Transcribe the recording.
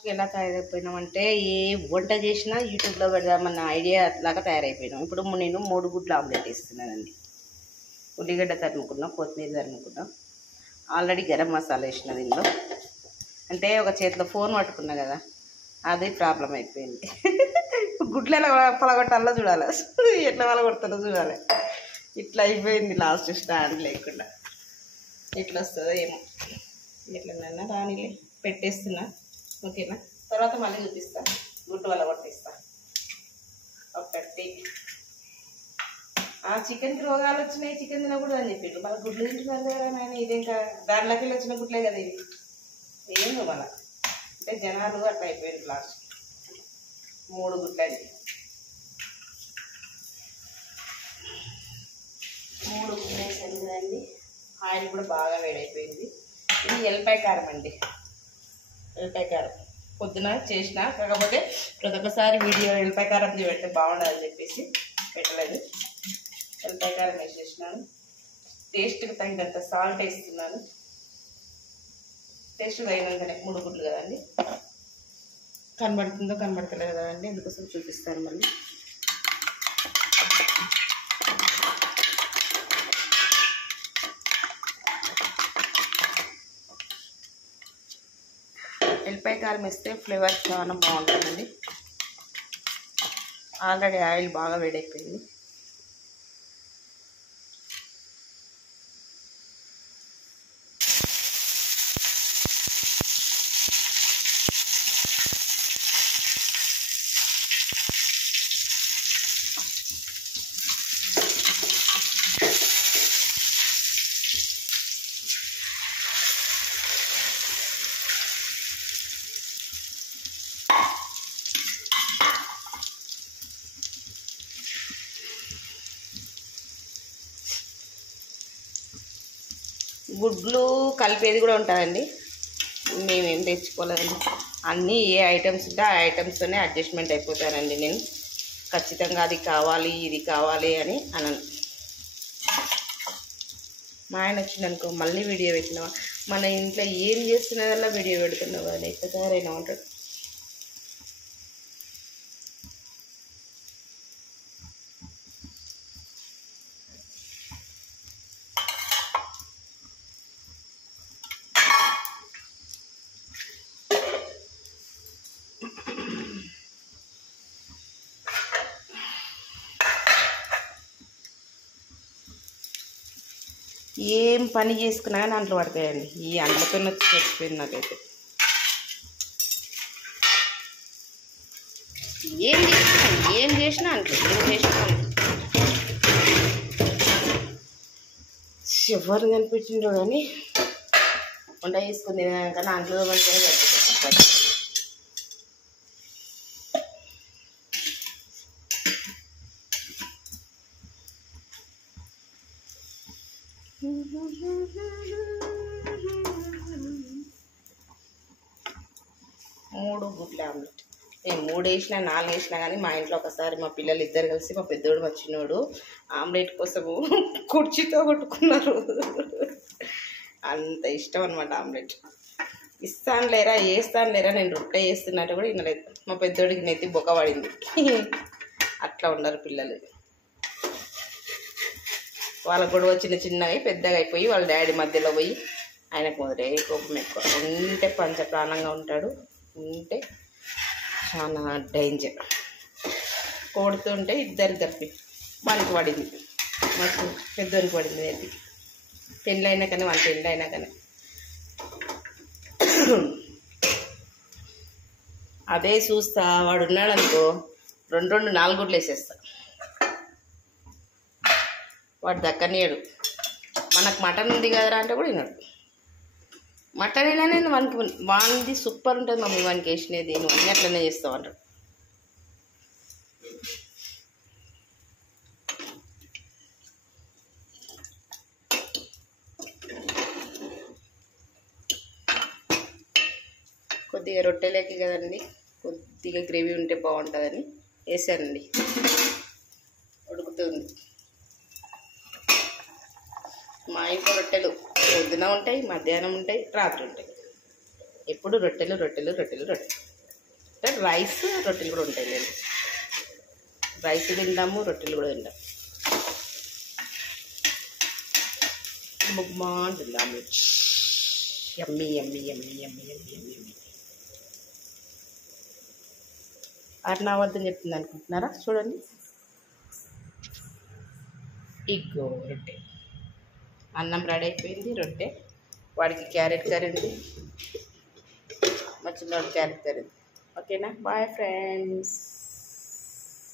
లాస్ట్కి ఎలా తయారైపోయినామంటే ఏ వంట చేసినా యూట్యూబ్లో పెడదామన్న ఐడియా లాగా తయారైపోయినాం. ఇప్పుడు నేను 3 గుడ్లు ఆమ్లెట్ వేస్తున్నానండి. ఉల్లిగడ్డ తరుముకున్నా, కొత్తిమీర తరుముకున్నా, ఆల్రెడీ గరం మసాలా వేసిన దీనిలో. అంటే ఒక చేతిలో ఫోన్ పట్టుకున్నా కదా, అది ప్రాబ్లం అయిపోయింది. గుడ్లు ఎలా పలగొట్టాలో చూడాలి, ఎట్లా పలగొడతారో చూడాలి. ఇట్లా అయిపోయింది లాస్ట్ స్టాండ్ లేకుండా. ఎట్లా వస్తుందో ఏమో, ఎట్లన్నా రానిలే, పెట్టేస్తున్నా. ఓకేనా, తర్వాత మళ్ళీ చూపిస్తా. గుడ్డు వల్ల కొట్టేస్తా. ఒకటి చికెన్కి రోగాలు వచ్చినాయి, చికెన్ తినకూడదు అని చెప్పిండ్రు. మళ్ళీ గుడ్లు తింటున్నారు కదా నాయన. ఇది ఇంకా దాంట్లోకి వెళ్ళి వచ్చిన గుడ్లే కదా ఇది. ఏందో మళ్ళా అంటే జనాలు అట్లా అయిపోయింది. లాస్ట్ 3 గుడ్లు అండి, 3 గుడ్లు వేసాను కదండి. ఆయిల్ కూడా బాగా వేడైపోయింది. ఇది ఎల్లిపాయ కారం అండి, ఎల్లిపాయ కారం పొద్దున చేసిన, కాకపోతే ప్రతి ఒక్కసారి వీడియో ఎల్లిపాయ కారం పెడితే బాగుండదని చెప్పేసి పెట్టలేదు. ఎల్లిపాయ కారం వేసేసినాను. టేస్ట్కి తగినంత సాల్ట్ వేస్తున్నాను. టేస్ట్ తగినంతనే 3 గుడ్లు కదండి. కనబడుతుందో కనబడతలేదు కదండి, ఎందుకోసం చూపిస్తాను మళ్ళీ. ఎల్లిపాయ కారం వేస్తే ఫ్లేవర్ చాలా బాగుంటుందండి. ఆల్రెడీ ఆయిల్ బాగా వేడైపోయింది. గుడ్లు కలిపేది కూడా ఉంటుందండి, మేమేం తెచ్చుకోలేదండి. అన్నీ ఏ ఐటమ్స్ ఉంటే ఆ ఐటమ్స్తోనే అడ్జస్ట్మెంట్ అయిపోతానండి నేను. ఖచ్చితంగా అది కావాలి ఇది కావాలి అని అనను. మా ఆయన వచ్చిందనుకో మళ్ళీ వీడియో పెట్టినావా, మన ఇంట్లో ఏం చేస్తున్నదల్లా వీడియో పెడుతున్నావు కదా, ఎక్కడ తయారైనా ఉంటాడు. ఏం పని చేసుకున్నా కానీ అంట్లు పడతాయండి. ఈ అంట్లతో వచ్చి చచ్చిపోయింది నాకైతే. ఏం చేసినా అంట్లు, ఎవరు కనిపించిండ్రో కానీ వంట చేసుకుని కానీ అంట్లో మంచిగా చచ్చిపోయింది. మూడు గుడ్ల ఆమ్లెట్ నేను 3 వేసినా 4 వేసినా కానీ మా ఇంట్లో ఒకసారి మా పిల్లలు ఇద్దరు కలిసి, మా పెద్దోడు మా చిన్నోడు ఆమ్లెట్ కోసము కుర్చీతో కొట్టుకున్నారు. అంత ఇష్టం అనమాట ఆమ్లెట్. ఇస్తాను లేరా వేస్తాను లేరా, నేను రొట్టె వేస్తున్నట్టు కూడా వినలేదు. మా పెద్దోడికి నెత్తి బొక్క పడింది. అట్లా ఉండరు పిల్లలు. వాళ్ళ గొడవ చిన్నవి పెద్దగా అయిపోయి వాళ్ళ డాడీ మధ్యలో పోయి, ఆయనకు మొదలే కోపం ఎక్కువ. ఉంటే పంచ ప్రాణంగా ఉంటాడు, ఉంటే చాలా డేంజర్. కొడుతుంటే ఇద్దరు తప్పి మనకి పడింది, మాకు పెద్దోనికి పడింది నెత్తి. పెళ్ళైనా కానీ వాళ్ళ పెళ్ళైనా కానీ అదే చూస్తా. వాడు ఉన్నాడు అనుకో 2 4 గుడ్లు వేసేస్తా. వాడు దక్కనీయడు. మనకు మటన్ ఉంది కదరా అంటే కూడా విన్నాడు. మటన్ అయినా నేను వానికి సూపర్ ఉంటుంది మమ్మీ వానికి వేసినది, నువ్వు అన్నీ అట్లనే చేస్తావు అంటాడు. కొద్దిగా రొట్టెలకి కదండి, కొద్దిగా గ్రేవీ ఉంటే బాగుంటుందని వేసానండి. ఉడుకుతుంది. మా ఇంట్లో రొట్టెలు పొద్దున ఉంటాయి, మధ్యాహ్నం ఉంటాయి, రాత్రి ఉంటాయి. ఎప్పుడు రొట్టెలు రొట్టెలు రొట్టెలు రొట్టెలు. అంటే రైస్ రొట్టెలు కూడా ఉంటాయి లేదు, రైస్ తింటాము, రొట్టెలు కూడా తింటాం. బొగ్గుమా ఉంటుంది ఆమ్లెట్. యమ్మీ యమ్మీ యమ్మీ యమ్మీ యమ్మీ యమ్మీ యమ్మీ. అర్ణావర్ధన్ చెప్తుంది అనుకుంటున్నారా? చూడండి, ఇగ్గో రొట్టె, అన్నం రెడీ అయిపోయింది. రొట్టె, వాడికి క్యారెట్ కర్రీ ఉంది, మా చిన్నవాడికి క్యారెట్ కర్రీ ఉంది. ఓకేనా? Bye friends.